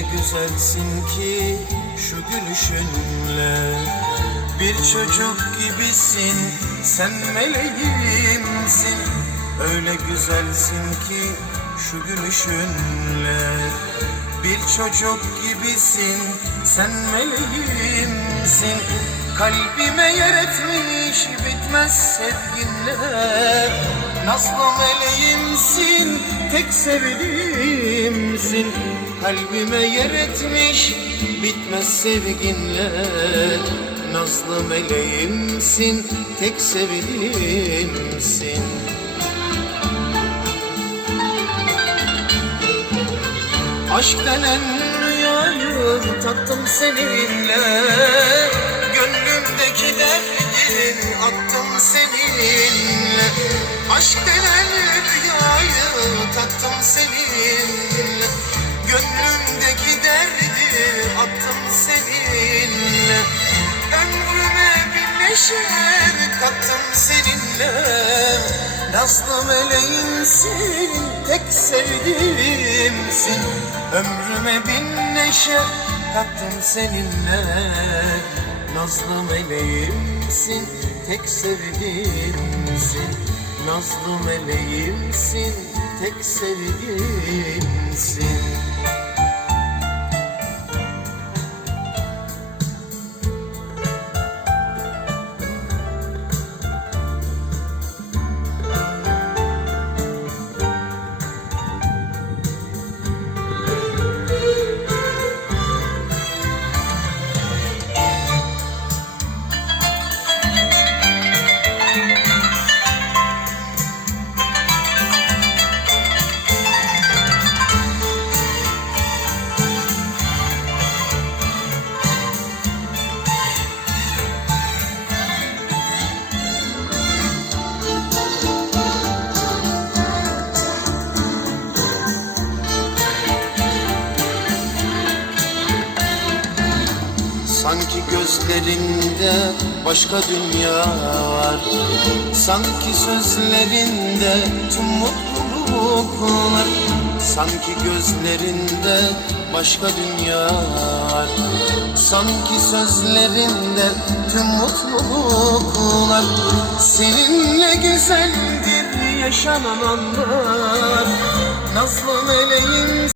güzelsin ki şu gülüşünle. Bir çocuk gibisin sen meleğimsin. Öyle güzelsin ki şu gülüşünle. Bir çocuk gibisin sen meleğimsin. Kalbime yer etmiş bitmez sevginle Nazlı meleğimsin tek sevdiğimsin Kalbime yer etmiş. Bitmez sevginle Nazlı meleğimsin. Tek sevdiğimsin. Aşk denen rüyayı tattım seninle. Gönlümdeki derdi attım seninle Nazlı meleğimsin tek sevdiğimsin Ömrüme bin neşe kattım seninle. Nazlı meleğimsin tek sevdiğimsin Nazlı meleğimsin tek sevdiğimsin Sanki gözlerinde başka dünya var. Sanki sözlerinde tüm mutluluklar. Sanki gözlerinde başka dünya var. Sanki sözlerinde tüm mutluluklar. Seninle güzeldir yaşanan anlar Nazlı meleğim